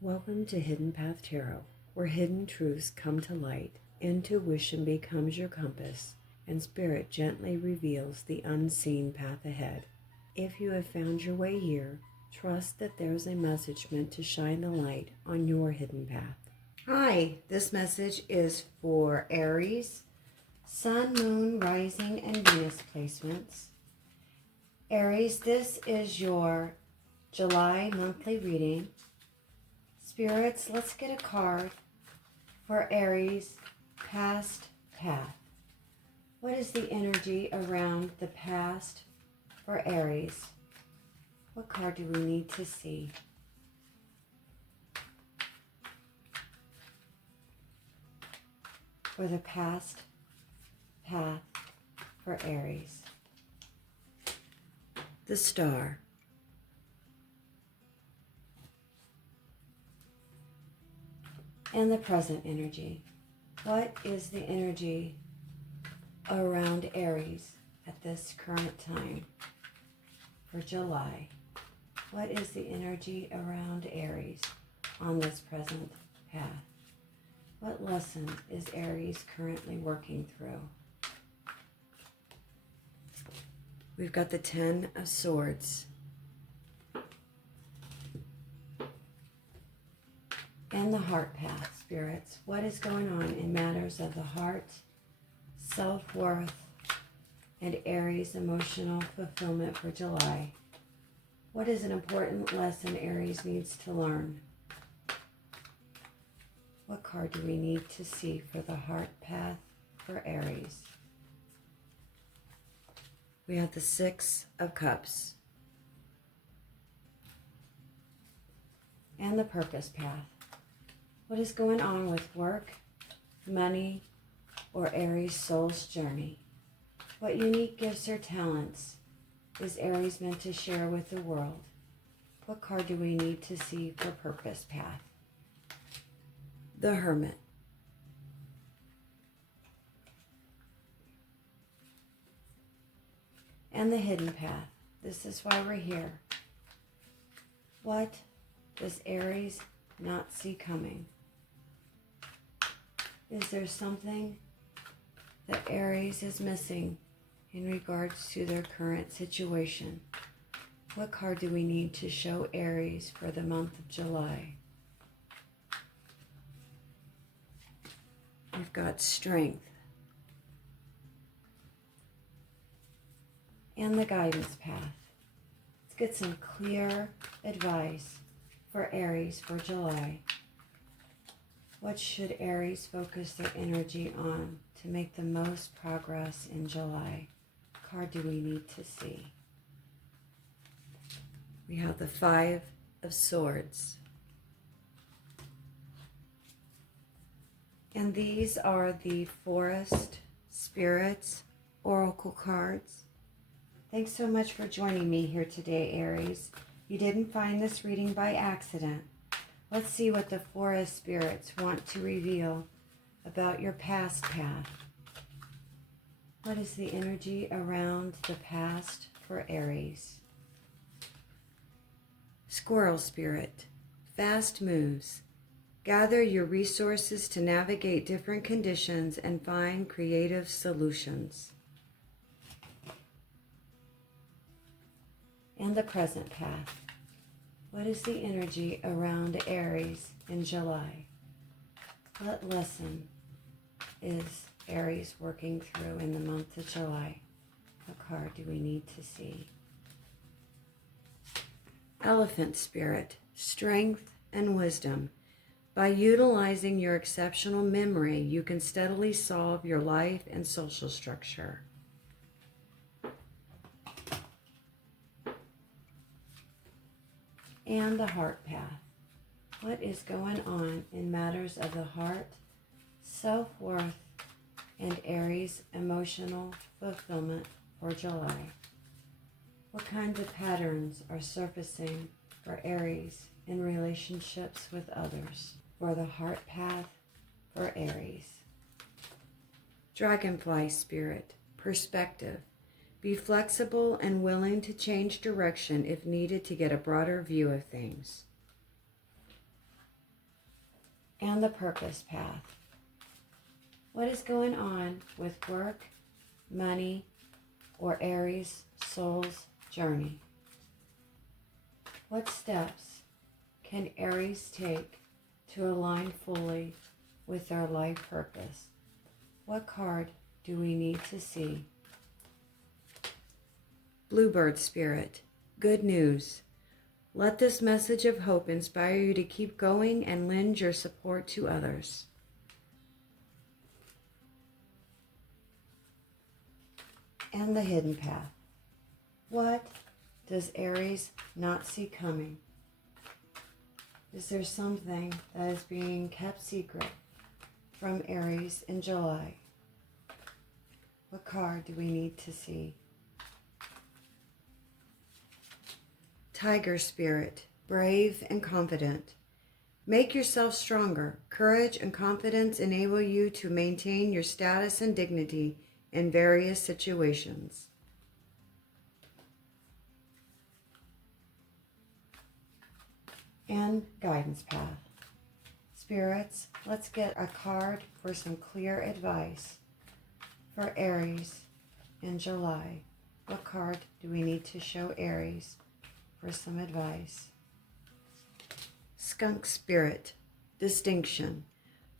Welcome to Hidden Path Tarot, where hidden truths come to light, intuition becomes your compass, and spirit gently reveals the unseen path ahead. If you have found your way here, trust that there's a message meant to shine the light on your hidden path. Hi, this message is for Aries, Sun, Moon, Rising, and Venus placements. Aries, this is your July monthly reading. Spirits, let's get a card for Aries, past path. What is the energy around the past for Aries? What card do we need to see? For the past path for Aries. The Star. And the present energy. What is the energy around Aries at this current time for July? What is the energy around Aries on this present path? What lesson is Aries currently working through? We've got the Ten of Swords. And the heart path, spirits. What is going on in matters of the heart, self-worth, and Aries emotional fulfillment for July? What is an important lesson Aries needs to learn? What card do we need to see for the heart path for Aries? We have the Six of Cups. And the purpose path. What is going on with work, money, or Aries' soul's journey? What unique gifts or talents is Aries meant to share with the world? What card do we need to see for purpose path? The Hermit. And the hidden path. This is why we're here. What does Aries not see coming? Is there something that Aries is missing in regards to their current situation? What card do we need to show Aries for the month of July? We've got Strength. And the guidance path. Let's get some clear advice for Aries for July. What should Aries focus their energy on to make the most progress in July? What card do we need to see? We have the Five of Swords. And these are the Forest Spirits Oracle cards. Thanks so much for joining me here today, Aries. You didn't find this reading by accident. Let's see what the Forest Spirits want to reveal about your past path. What is the energy around the past for Aries? Squirrel Spirit, fast moves. Gather your resources to navigate different conditions and find creative solutions. And the present path. What is the energy around Aries in July? What lesson is Aries working through in the month of July? What card do we need to see? Elephant Spirit, strength and wisdom. By utilizing your exceptional memory, you can steadily solve your life and social structure. And the heart path. What is going on in matters of the heart, self-worth, and Aries emotional fulfillment for July? What kinds of patterns are surfacing for Aries in relationships with others? For the heart path for Aries. Dragonfly Spirit, perspective. Be flexible and willing to change direction if needed to get a broader view of things. and the purpose path. What is going on with work, money, or Aries soul's journey? What steps can Aries take to align fully with their life purpose? What card do we need to see? Bluebird Spirit, good news. Let this message of hope inspire you to keep going and lend your support to others. And the hidden path. What does Aries not see coming? Is there something that is being kept secret from Aries in July? What card do we need to see? Tiger Spirit, brave and confident. Make yourself stronger. Courage and confidence enable you to maintain your status and dignity in various situations. And guidance path. Spirits, let's get a card for some clear advice for Aries in July. What card do we need to show Aries for some advice? Skunk Spirit, distinction.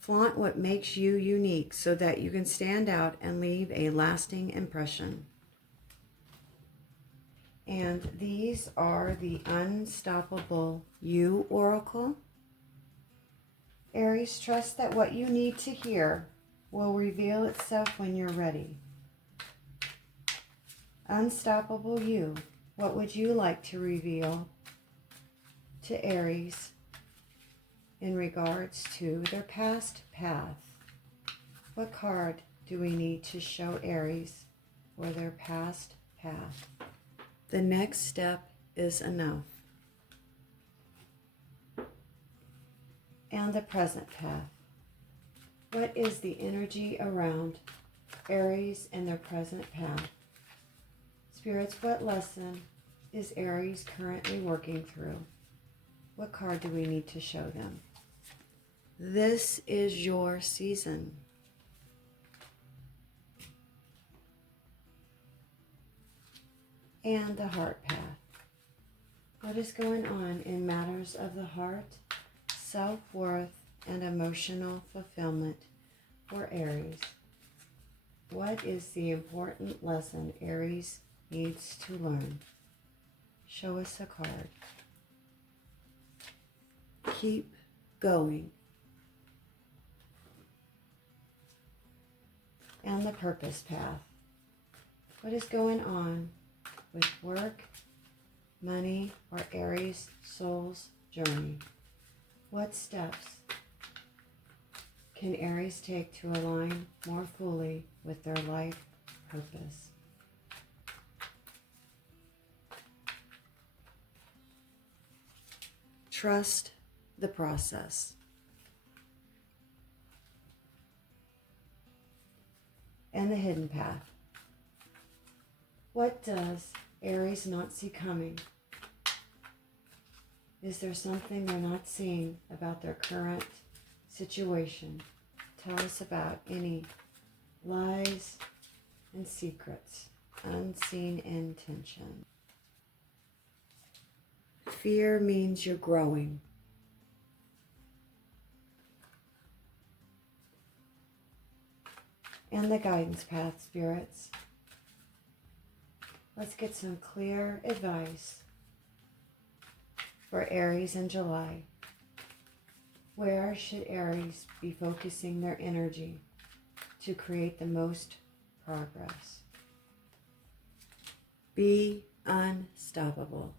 Flaunt what makes you unique so that you can stand out and leave a lasting impression. And these are the Unstoppable You Oracle. Aries, trust that what you need to hear will reveal itself when you're ready. Unstoppable You, what would you like to reveal to Aries in regards to their past path? What card do we need to show Aries for their past path? The next step is enough. And the present path. What is the energy around Aries and their present path? Spirits, what lesson is Aries currently working through? What card do we need to show them? This is your season. And the heart path. What is going on in matters of the heart, self-worth, and emotional fulfillment for Aries? What is the important lesson Aries needs to learn? Show us a card. Keep going. And the purpose path. What is going on with work, money, or Aries soul's journey? What steps can Aries take to align more fully with their life purpose? Trust the process. And the hidden path. What does Aries not see coming? Is there something they're not seeing about their current situation? Tell us about any lies and secrets, unseen intention. Fear means you're growing. And the guidance path, spirits. Let's get some clear advice for Aries in July. Where should Aries be focusing their energy to create the most progress? Be unstoppable.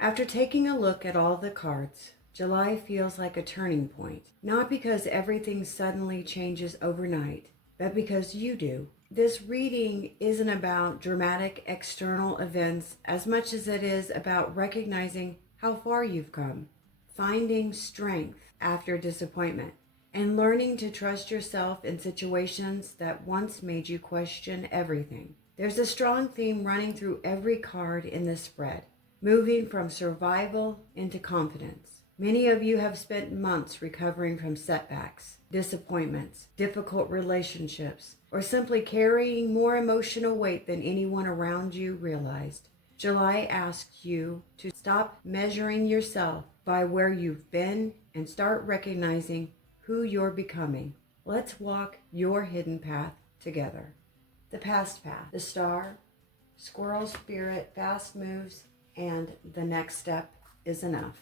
After taking a look at all the cards, July feels like a turning point. Not because everything suddenly changes overnight, but because you do. This reading isn't about dramatic external events as much as it is about recognizing how far you've come, finding strength after disappointment, and learning to trust yourself in situations that once made you question everything. There's a strong theme running through every card in this spread, moving from survival into confidence, Many of you have spent months recovering from setbacks, disappointments, difficult relationships, or simply carrying more emotional weight than anyone around you realized. July asks you to stop measuring yourself by where you've been and start recognizing who you're becoming. Let's walk your hidden path together. The past path, the star, squirrel spirit, fast moves, and the next step is enough.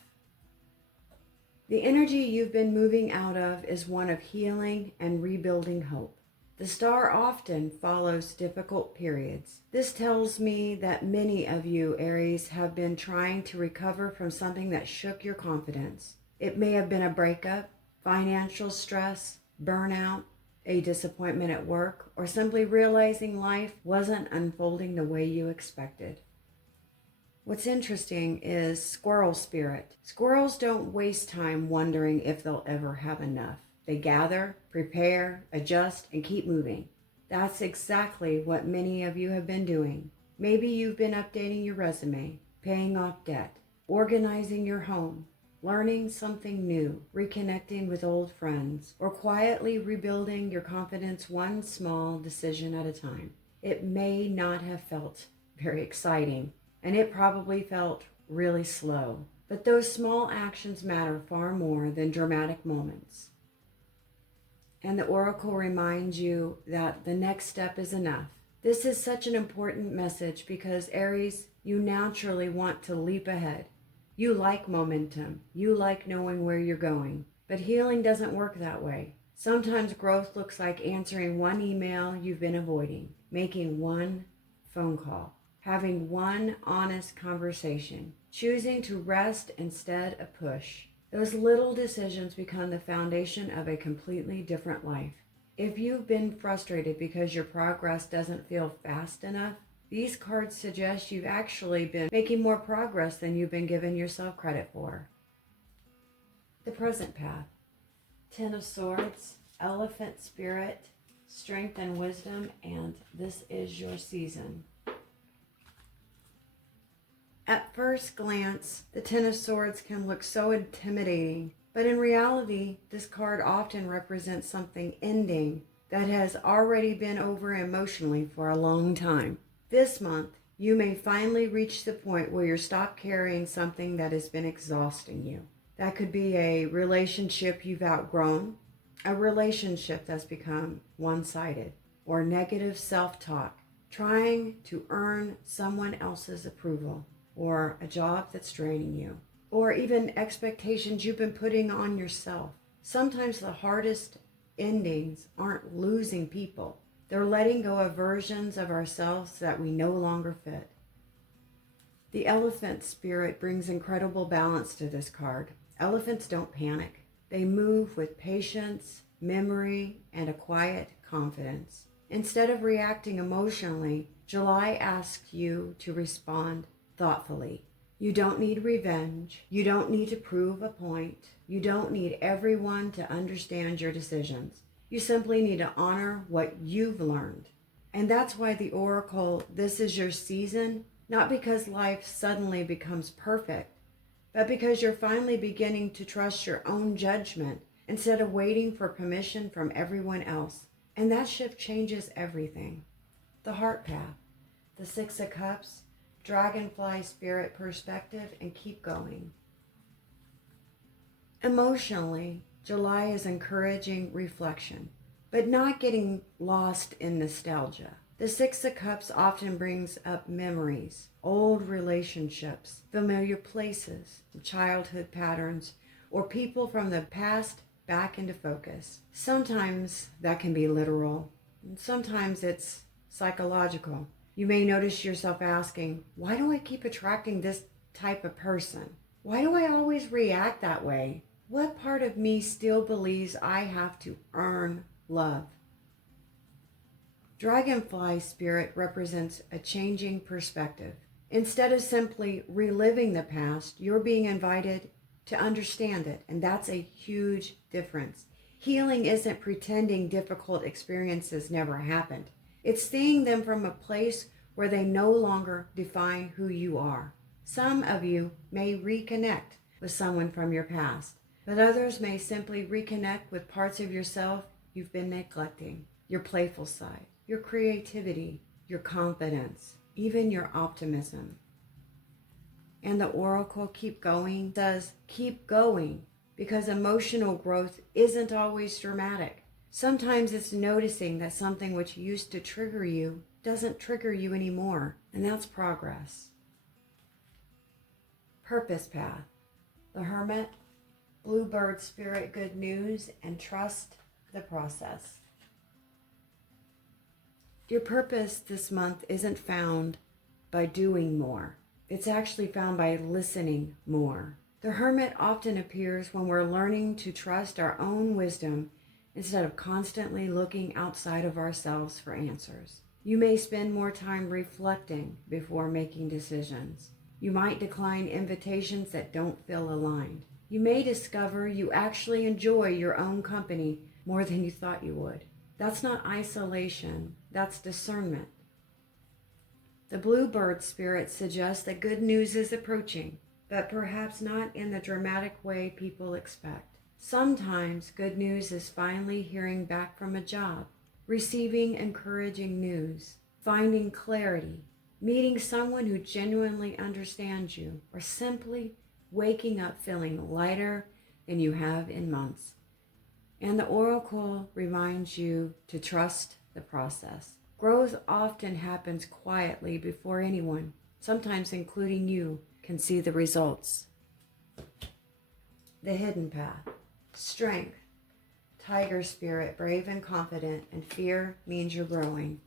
The energy you've been moving out of is one of healing and rebuilding hope. The star often follows difficult periods. This tells me that many of you, Aries, have been trying to recover from something that shook your confidence. It may have been a breakup, financial stress, burnout, a disappointment at work, or simply realizing life wasn't unfolding the way you expected. What's interesting is squirrel spirit. Squirrels don't waste time wondering if they'll ever have enough. They gather, prepare, adjust, and keep moving. That's exactly what many of you have been doing. Maybe you've been updating your resume, paying off debt, organizing your home, learning something new, reconnecting with old friends, or quietly rebuilding your confidence one small decision at a time. It may not have felt very exciting, and it probably felt really slow. But those small actions matter far more than dramatic moments. And the oracle reminds you that the next step is enough. This is such an important message because, Aries, you naturally want to leap ahead. You like momentum. You like knowing where you're going. But healing doesn't work that way. Sometimes growth looks like answering one email you've been avoiding, making one phone call, having one honest conversation, choosing to rest instead of push. Those little decisions become the foundation of a completely different life. If you've been frustrated because your progress doesn't feel fast enough, these cards suggest you've actually been making more progress than you've been giving yourself credit for. The present path. Ten of Swords, Elephant Spirit, Strength and Wisdom, and this is your season. At first glance, the Ten of Swords can look so intimidating, but in reality, this card often represents something ending that has already been over emotionally for a long time. This month, you may finally reach the point where you stop carrying something that has been exhausting you. That could be a relationship you've outgrown, a relationship that's become one-sided, or negative self-talk, trying to earn someone else's approval, or a job that's draining you, or even expectations you've been putting on yourself. Sometimes the hardest endings aren't losing people. They're letting go of versions of ourselves that we no longer fit. The elephant spirit brings incredible balance to this card. Elephants don't panic. They move with patience, memory, and a quiet confidence. Instead of reacting emotionally, July asks you to respond thoughtfully. You don't need revenge. You don't need to prove a point. You don't need everyone to understand your decisions. You simply need to honor what you've learned. And that's why the oracle, this is your season, not because life suddenly becomes perfect, but because you're finally beginning to trust your own judgment instead of waiting for permission from everyone else. And that shift changes everything. The heart path, the Six of Cups, Dragonfly spirit perspective, and keep going. Emotionally, July is encouraging reflection, but not getting lost in nostalgia. The Six of Cups often brings up memories, old relationships, familiar places, childhood patterns, or people from the past back into focus. Sometimes that can be literal, and sometimes it's psychological. You may notice yourself asking, why do I keep attracting this type of person? Why do I always react that way? What part of me still believes I have to earn love? Dragonfly spirit represents a changing perspective. Instead of simply reliving the past, you're being invited to understand it, and that's a huge difference. Healing isn't pretending difficult experiences never happened. It's seeing them from a place where they no longer define who you are. Some of you may reconnect with someone from your past, but others may simply reconnect with parts of yourself you've been neglecting, your playful side, your creativity, your confidence, even your optimism. And the oracle Keep Going says, keep going, because emotional growth isn't always dramatic. Sometimes it's noticing that something which used to trigger you doesn't trigger you anymore, and that's progress. Purpose path. The Hermit, Bluebird Spirit, good news, and trust the process. Your purpose this month isn't found by doing more. It's actually found by listening more. The Hermit often appears when we're learning to trust our own wisdom instead of constantly looking outside of ourselves for answers. You may spend more time reflecting before making decisions. You might decline invitations that don't feel aligned. You may discover you actually enjoy your own company more than you thought you would. That's not isolation, that's discernment. The Bluebird Spirit suggests that good news is approaching, but perhaps not in the dramatic way people expect. Sometimes good news is finally hearing back from a job, receiving encouraging news, finding clarity, meeting someone who genuinely understands you, or simply waking up feeling lighter than you have in months. And the oracle reminds you to trust the process. Growth often happens quietly before anyone, sometimes including you, can see the results. The hidden path. Strength. Tiger Spirit, brave and confident, and fear means you're growing.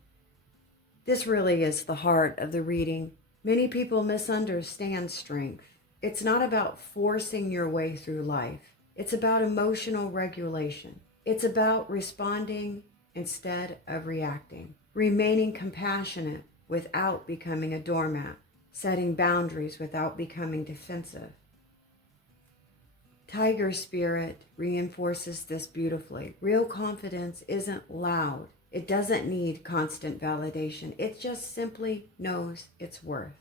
This really is the heart of the reading. Many people misunderstand strength. It's not about forcing your way through life. It's about emotional regulation. It's about responding instead of reacting, remaining compassionate without becoming a doormat, setting boundaries without becoming defensive. Tiger Spirit reinforces this beautifully. Real confidence isn't loud. It doesn't need constant validation. It just simply knows its worth.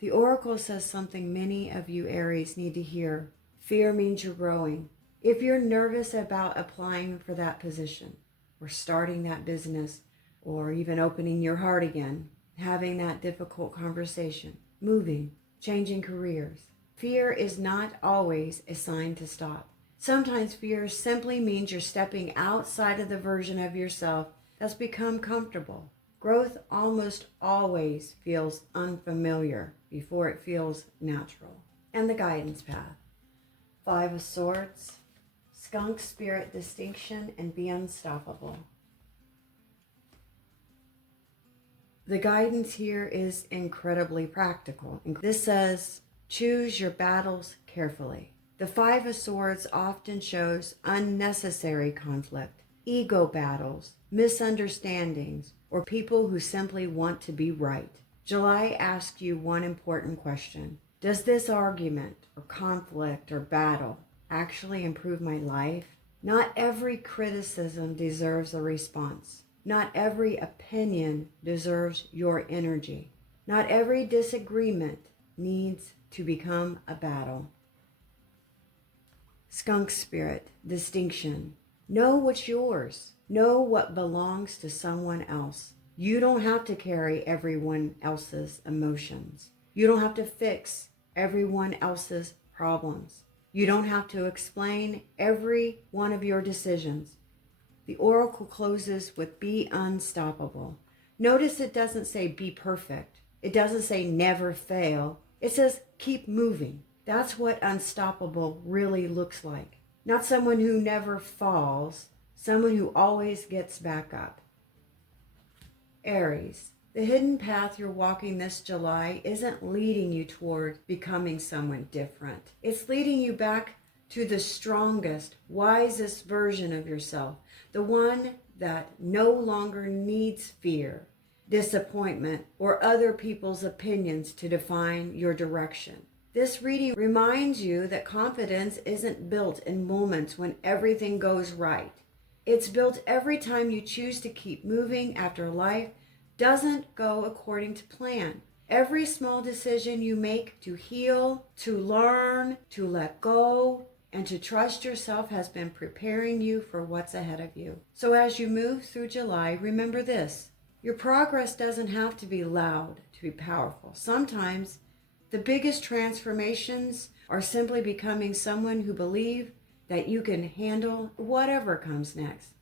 The oracle says something many of you Aries need to hear. Fear means you're growing. If you're nervous about applying for that position, or starting that business, or even opening your heart again, having that difficult conversation, moving, changing careers, fear is not always a sign to stop. Sometimes fear simply means you're stepping outside of the version of yourself that's become comfortable. Growth almost always feels unfamiliar before it feels natural. And the guidance path. 5 of Swords, Skunk Spirit, distinction, and be unstoppable. The guidance here is incredibly practical. This says, choose your battles carefully. The 5 of Swords often shows unnecessary conflict, ego battles, misunderstandings, or people who simply want to be right. July asks you one important question. Does this argument or conflict or battle actually improve my life? Not every criticism deserves a response. Not every opinion deserves your energy. Not every disagreement needs to become a battle. Skunk Spirit, distinction. Know what's yours. Know what belongs to someone else. You don't have to carry everyone else's emotions. You don't have to fix everyone else's problems. You don't have to explain every one of your decisions. The oracle closes with be unstoppable. Notice it doesn't say be perfect. It doesn't say never fail. It says keep moving. That's what unstoppable really looks like. Not someone who never falls, someone who always gets back up. Aries, the hidden path you're walking this July isn't leading you toward becoming someone different. It's leading you back to the strongest, wisest version of yourself, the one that no longer needs fear, disappointment, or other people's opinions to define your direction. This reading reminds you that confidence isn't built in moments when everything goes right. It's built every time you choose to keep moving after life doesn't go according to plan. Every small decision you make to heal, to learn, to let go, and to trust yourself has been preparing you for what's ahead of you. So as you move through July, remember this. Your progress doesn't have to be loud to be powerful. Sometimes the biggest transformations are simply becoming someone who believes that you can handle whatever comes next.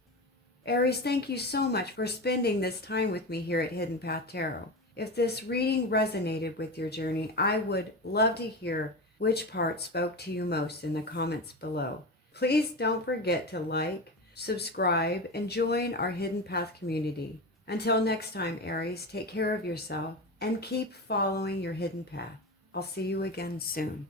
Aries, thank you so much for spending this time with me here at Hidden Path Tarot. If this reading resonated with your journey, I would love to hear which part spoke to you most in the comments below. Please don't forget to like, subscribe, and join our Hidden Path community. Until next time, Aries, take care of yourself and keep following your hidden path. I'll see you again soon.